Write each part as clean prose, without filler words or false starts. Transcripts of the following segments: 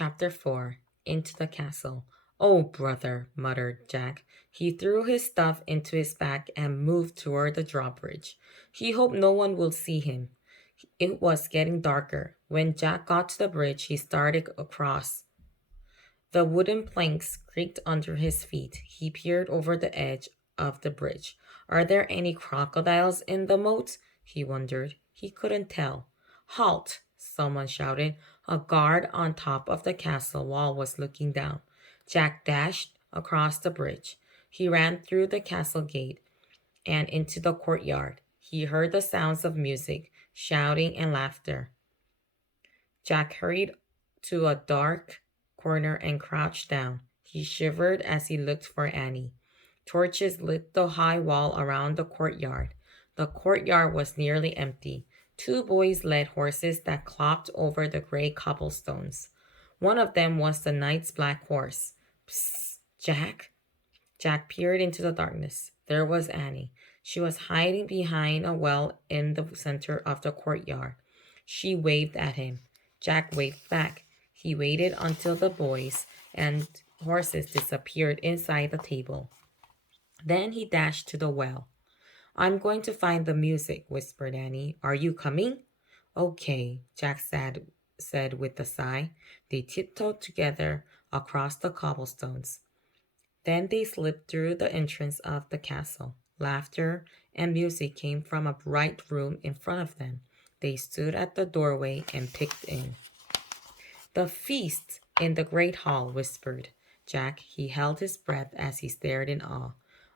Chapter 4. Into the Castle. "Oh, brother," muttered Jack. He threw his stuff into his bag and moved toward the drawbridge. He hoped no one would see him. It was getting darker. When Jack got to the bridge, he started across. The wooden planks creaked under his feet. He peered over the edge of the bridge. Are there any crocodiles in the moat? He wondered. He couldn't tell. Halt! Someone shouted. A guard on top of the castle wall was looking down. Jack dashed across the bridge. He ran through the castle gate and into the courtyard. He heard the sounds of music, shouting, and laughter. Jack hurried to a dark corner and crouched down. He shivered as he looked for Annie. Torches lit the high wall around the courtyard. The courtyard was nearly empty. Two boys led horses that clopped over the gray cobblestones. One of them was the knight's black horse. Psst, Jack. Jack peered into the darkness. There was Annie. She was hiding behind a well in the center of the courtyard. She waved at him. Jack waved back. He waited until the boys and horses disappeared inside the table. Then he dashed to the well. I'm going to find the music, whispered Annie. Are you coming? Okay, said with a sigh. They tiptoed together across the cobblestones. Then they slipped through the entrance of the castle. Laughter and music came from a bright room in front of them. They stood at the doorway and peeked in. The feast in the great hall, whispered Jack. He held his breath as he stared in awe.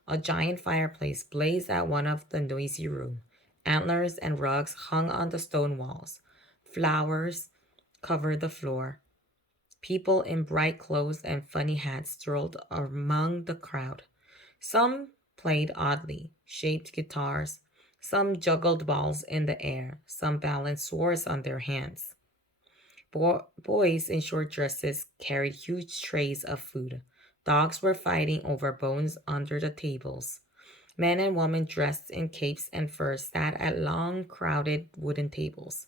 A giant fireplace blazed at one of the noisy rooms. Antlers and rugs hung on the stone walls. Flowers covered the floor. People in bright clothes and funny hats strolled among the crowd. Some played oddly shaped guitars. Some juggled balls in the air. Some balanced swords on their hands. Boys in short dresses carried huge trays of food. Dogs were fighting over bones under the tables. Men and women dressed in capes and furs sat at long, crowded wooden tables.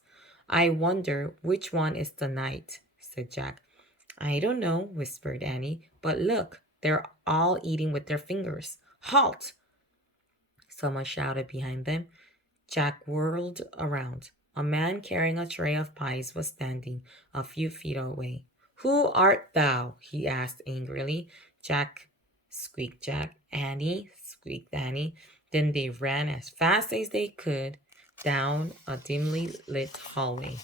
I wonder which one is the knight, said Jack. I don't know, whispered Annie, but look, they're all eating with their fingers. Halt! Someone shouted behind them. Jack whirled around. A man carrying a tray of pies was standing a few feet away. Who art thou? He asked angrily. Jack, squeaked Jack. Annie, squeaked Annie. Then they ran as fast as they could down a dimly lit hallway.